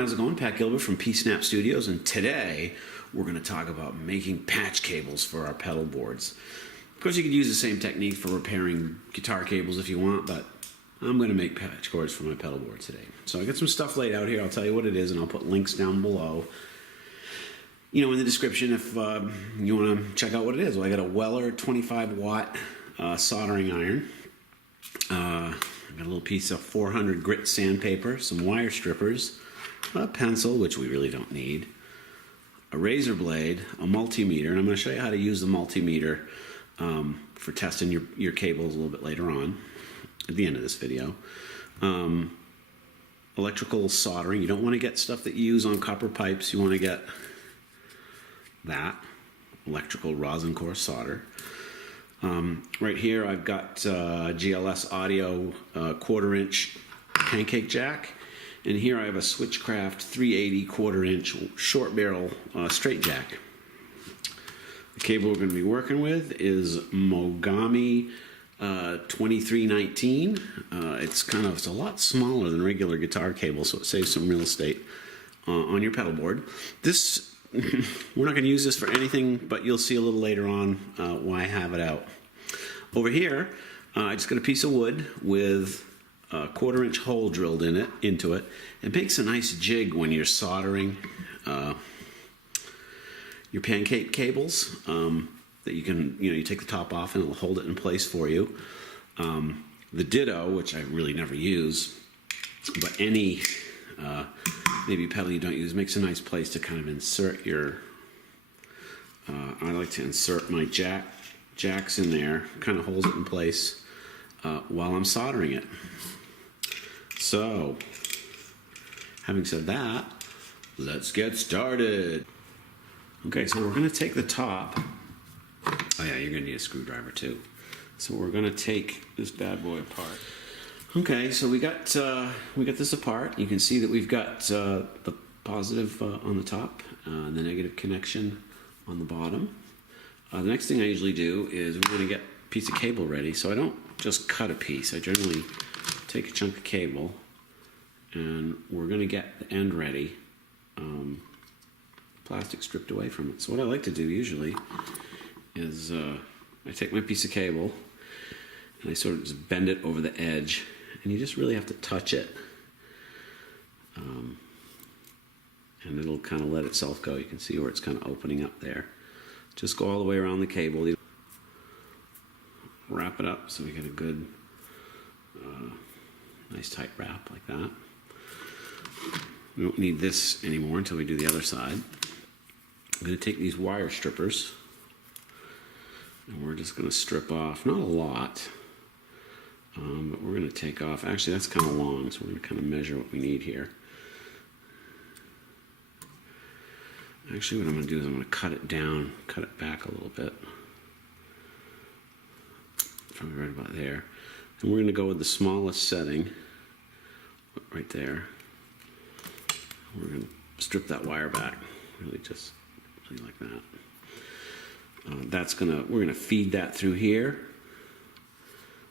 how's it going? Pat Gilbert from P-Snap Studios, and today we're going to talk about making patch cables for our pedal boards. Of course, you could use the same technique for repairing guitar cables if you want, but I'm going to make patch cords for my pedal board today. So I got some stuff laid out here. I'll tell you what it is, and I'll put links down below, you know, in the description if you want to check out what it is. Well, I got a Weller 25-watt soldering iron. I got a little piece of 400 grit sandpaper, some wire strippers, a pencil, which we really don't need, a razor blade, a multimeter, and I'm going to show you how to use the multimeter for testing your cables a little bit later on at the end of this video. Electrical soldering. You don't want to get stuff that you use on copper pipes. You want to get that, electrical rosin core solder. Right here I've got GLS Audio 1/4-inch pancake jack, and here I have a Switchcraft 380 1/4-inch short barrel straight jack. The cable we're going to be working with is Mogami 2319. It's a lot smaller than regular guitar cable, so it saves some real estate on your pedal board. This we're not going to use this for anything, but you'll see a little later on why I have it out. Over here, I just got a piece of wood with a 1/4-inch hole drilled into it. It makes a nice jig when you're soldering your pancake cables that you can, you take the top off and it'll hold it in place for you. The Ditto, which I really never use, but any maybe pedal you don't use, makes a nice place to kind of insert your, I like to insert my jacks in there, kind of holds it in place while I'm soldering it. So, having said that, let's get started. Okay, so we're going to take the top. Oh yeah, you're going to need a screwdriver too. So we're going to take this bad boy apart. Okay, so we got this apart. You can see that we've got the positive on the top, and the negative connection on the bottom. The next thing I usually do is we're going to get a piece of cable ready. So I don't just cut a piece. I generally take a chunk of cable, and we're going to get the end ready, plastic stripped away from it. So what I like to do usually is I take my piece of cable and I sort of just bend it over the edge, and you just really have to touch it, and it'll kind of let itself go. You can see where it's kind of opening up there. Just go all the way around the cable, wrap it up so we get a good nice tight wrap like that. We don't need this anymore until we do the other side. I'm going to take these wire strippers and we're just going to strip off, not a lot, but we're going to take off, actually that's kind of long, so we're going to kind of measure what we need here. Actually what I'm going to do is I'm going to cut it down, cut it back a little bit, probably right about there, and we're going to go with the smallest setting right there. We're going to strip that wire back, really like that. We're going to feed that through here,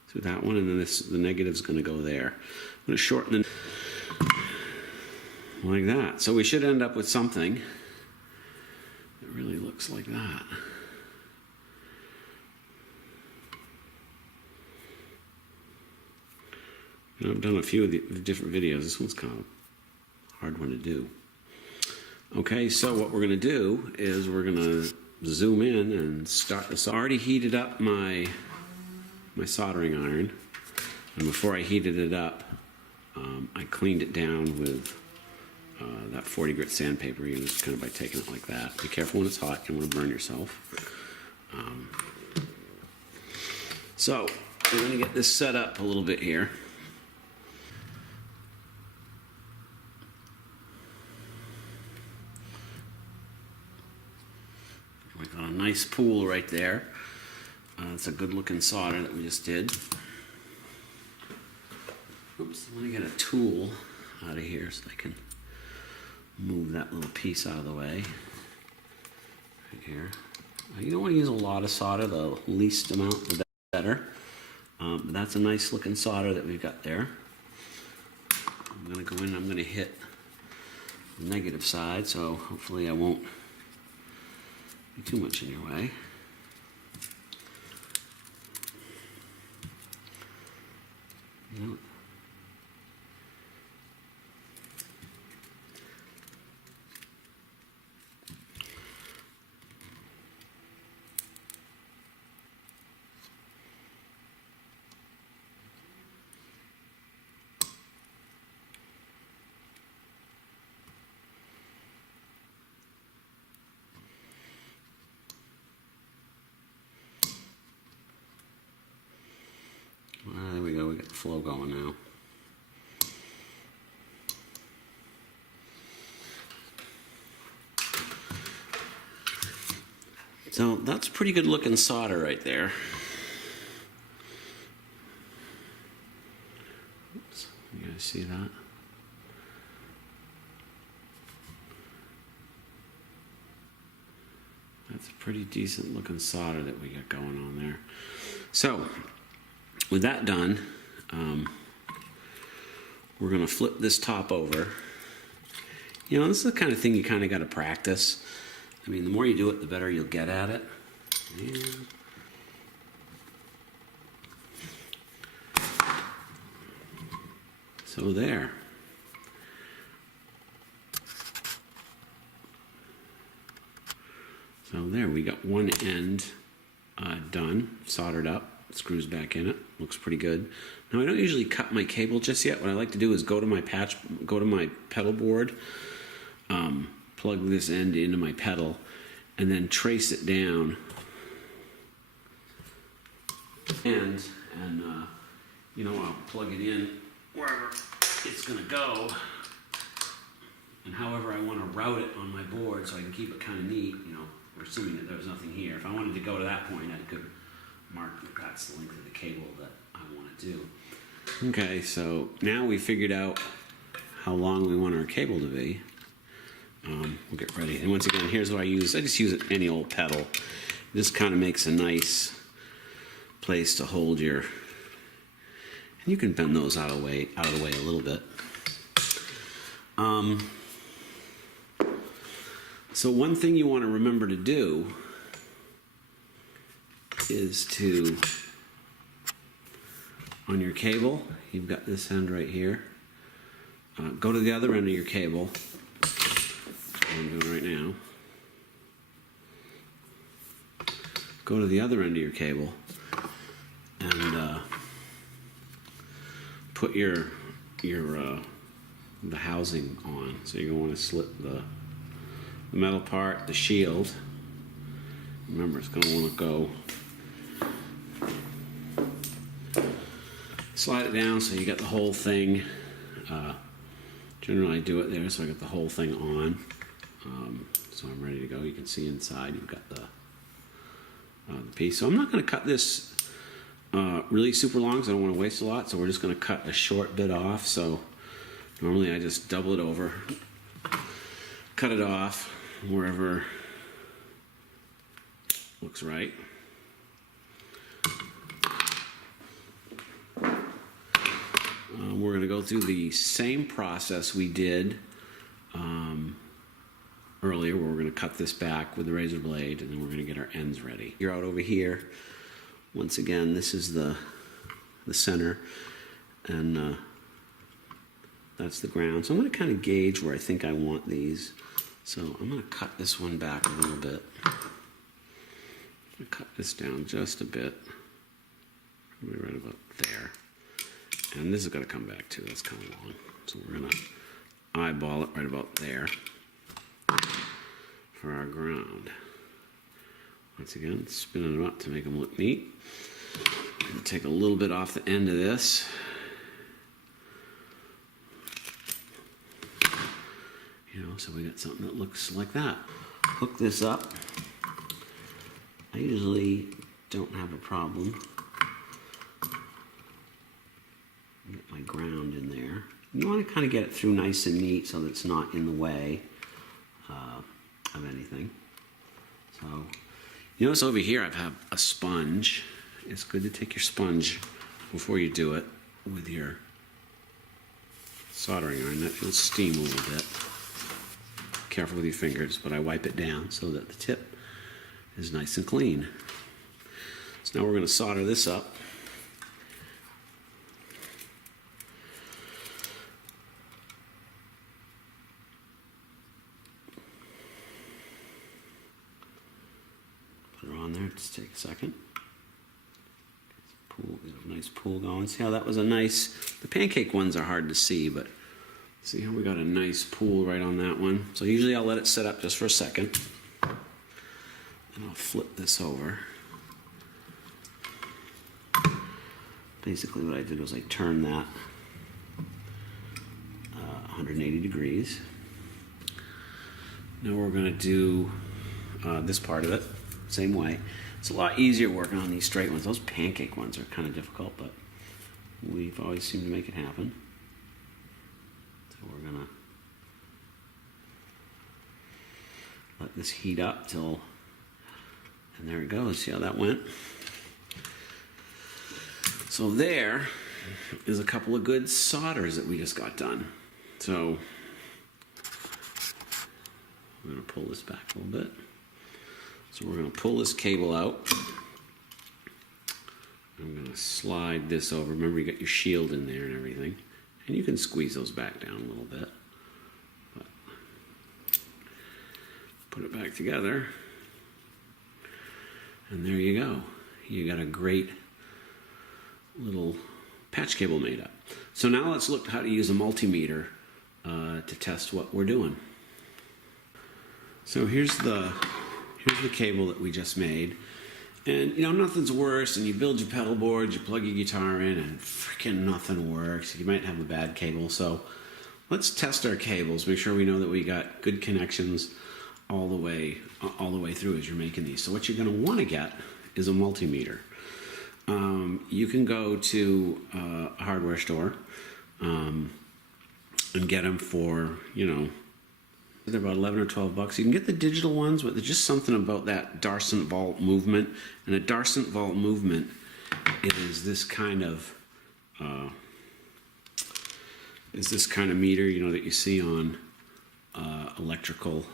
through that one, and then the negative's going to go there. I'm going to shorten it like that. So we should end up with something that really looks like that. I've done a few of the different videos. This one's kind of a hard one to do. Okay, so what we're going to do is we're going to zoom in and start this. I already heated up my soldering iron, and before I heated it up, I cleaned it down with that 40 grit sandpaper, just kind of by taking it like that. Be careful when it's hot, you don't want to burn yourself. So we're going to get this set up a little bit here. We got a nice pool right there. It's a good looking solder that we just did. Oops, let me get a tool out of here so I can move that little piece out of the way. Right here. You don't want to use a lot of solder, the least amount the better. But that's a nice looking solder that we've got there. I'm going to go in and I'm going to hit the negative side, so hopefully I won't be too much in your way. Yep. There we go, we got the flow going now. So that's pretty good looking solder right there. Oops, you guys see that? That's a pretty decent looking solder that we got going on there. So, with that done, we're going to flip this top over. You know, this is the kind of thing you kind of got to practice. I mean, the more you do it, the better you'll get at it. And so there. So there, we got one end done, soldered up. Screws back in it. Looks pretty good. Now I don't usually cut my cable just yet. What I like to do is go to my pedal board, plug this end into my pedal, and then trace it down. And you know, I'll plug it in wherever it's gonna go, and however I want to route it on my board so I can keep it kind of neat. You know, we're assuming that there's nothing here. If I wanted to go to that point, I could mark that that's the length of the cable that I want to do. Okay, so now we figured out how long we want our cable to be. We'll get ready. And once again, here's what I use. I just use any old pedal. This kind of makes a nice place to hold your, and you can bend those out of the way a little bit. So one thing you want to remember to do is to, on your cable, you've got this end right here, go to the other end of your cable, I'm doing right now, go to the other end of your cable and put your the housing on. So you're going to want to slip the metal part, the shield. Remember, it's going to want to go, slide it down so you get the whole thing. Generally I do it there so I get the whole thing on. So I'm ready to go. You can see inside you've got the piece. So I'm not going to cut this really super long because I don't want to waste a lot. So we're just going to cut a short bit off. So normally I just double it over, cut it off wherever looks right. We're going to go through the same process we did earlier, where we're going to cut this back with the razor blade, and then we're going to get our ends ready. You're out over here. Once again, this is the center, and that's the ground. So I'm going to kind of gauge where I think I want these. So I'm going to cut this one back a little bit. I'm going to cut this down just a bit. Probably right about there. And this is going to come back too. That's kind of long. So we're going to eyeball it right about there for our ground. Once again, spinning them up to make them look neat. And take a little bit off the end of this. You know, so we got something that looks like that. Hook this up. I usually don't have a problem. Get my ground in there. You want to kind of get it through nice and neat so that it's not in the way of anything. So, you notice over here I have a sponge. It's good to take your sponge before you do it with your soldering iron. That feels steam a little bit. careful with your fingers, but I wipe it down so that the tip is nice and clean. So now we're going to solder this up. Put it on there, just take a second. Get a nice pool going. See how that was a nice, the pancake ones are hard to see, but see how we got a nice pool right on that one. So usually I'll let it set up just for a second. And I'll flip this over. Basically what I did was I turned that 180 degrees. Now we're going to do this part of it, same way. It's a lot easier working on these straight ones. Those pancake ones are kind of difficult, but we've always seemed to make it happen. So we're going to let this heat up till, and there it goes. See how that went? So there is a couple of good solders that we just got done. So I'm going to pull this back a little bit. So we're going to pull this cable out. I'm going to slide this over. Remember, you got your shield in there and everything. And you can squeeze those back down a little bit. But put it back together. And there you go. You got a great little patch cable made up. So now let's look how to use a multimeter to test what we're doing. So here's the cable that we just made, and you know, nothing's worse than you build your pedal board, you plug your guitar in, and freaking nothing works. You might have a bad cable. So let's test our cables, make sure we know that we got good connections all the way through as you're making these. So what you're going to want to get is a multimeter. You can go to a hardware store and get them for, you know, they're about 11 or 12 bucks. You can get the digital ones, but there's just something about that Darcent volt movement. And a Darcent volt movement is this kind of meter, you know, that you see on electrical.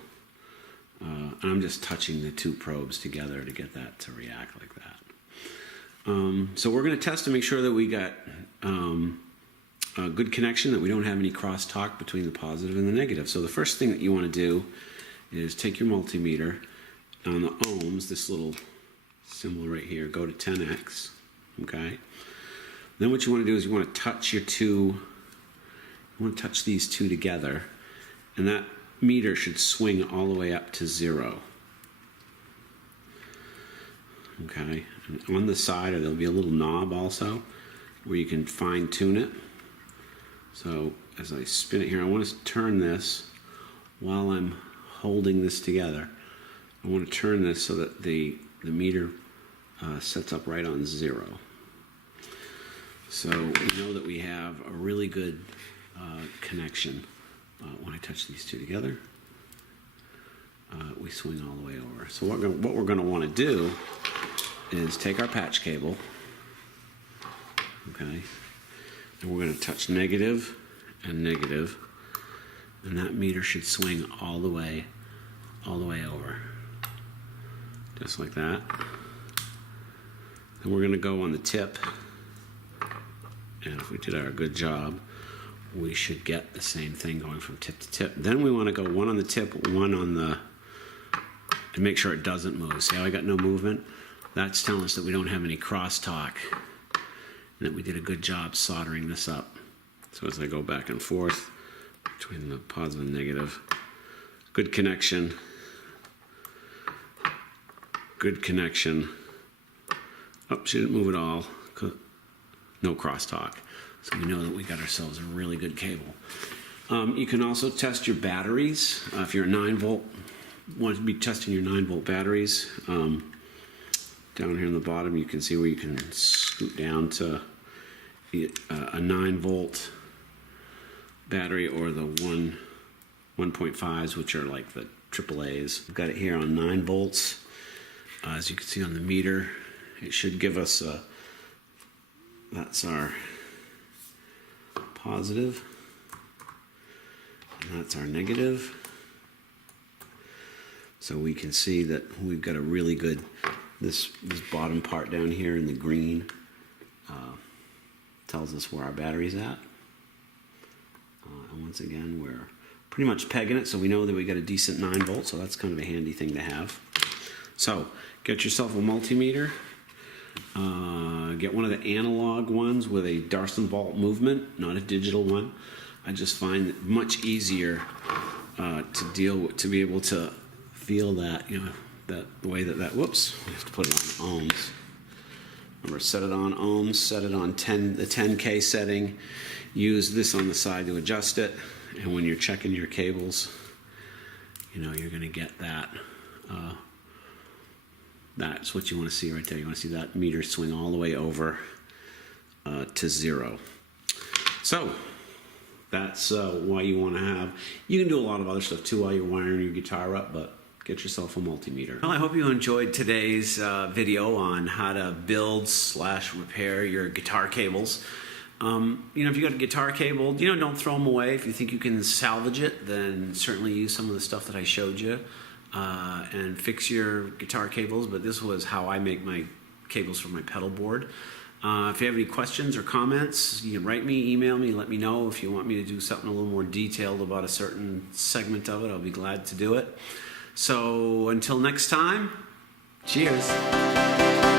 And I'm just touching the two probes together to get that to react like that. So we're going to test to make sure that we got a good connection, that we don't have any crosstalk between the positive and the negative. So the first thing that you want to do is take your multimeter on the ohms, this little symbol right here, go to 10x, okay? Then what you want to do is you want to touch these two together, and that meter should swing all the way up to 0. Okay, and on the side there'll be a little knob also where you can fine tune it. So as I spin it here, I want to turn this while I'm holding this together. I want to turn this so that the meter sets up right on 0. So we know that we have a really good connection. When I touch these two together, we swing all the way over. So what we're going to want to do is take our patch cable, okay, and we're going to touch negative and negative, and that meter should swing all the way over, just like that. And we're going to go on the tip, and if we did our good job, we should get the same thing going from tip to tip. Then we want to go one on the tip, one on the, and make sure it doesn't move. See how I got no movement? That's telling us that we don't have any crosstalk and that we did a good job soldering this up. So as I go back and forth between the positive and negative, good connection, good connection. Oh, she didn't move at all. No crosstalk. So we know that we got ourselves a really good cable. You can also test your batteries. If you're a 9-volt, want to be testing your 9-volt batteries. Down here on the bottom, you can see where you can scoot down to a 9-volt battery, or the 1.5s, which are like the AAAs. We've got it here on 9 volts. As you can see on the meter, it should give us that's our positive, and that's our negative. So we can see that we've got a really good, this bottom part down here in the green tells us where our battery's at. And once again, we're pretty much pegging it, so we know that we got a decent 9 volt, so that's kind of a handy thing to have. So get yourself a multimeter. Get one of the analog ones with a Darson volt movement, not a digital one. I just find it much easier to deal with, to be able to feel that, you know, that the way that whoops, we have to put it on ohms. Remember, set it on ohms, set it on the 10K setting, use this on the side to adjust it, and when you're checking your cables, you know, you're going to get that. That's what you want to see right there. You want to see that meter swing all the way over to 0. So that's why you want to have. You can do a lot of other stuff too while you're wiring your guitar up, but get yourself a multimeter. Well, I hope you enjoyed today's video on how to build / repair your guitar cables. You know, if you got a guitar cable, you know, don't throw them away. If you think you can salvage it, then certainly use some of the stuff that I showed you and fix your guitar cables. But this was how I make my cables for my pedal board. If you have any questions or comments, you can write me, email me, let me know. If you want me to do something a little more detailed about a certain segment of it, I'll be glad to do it. So until next time, cheers.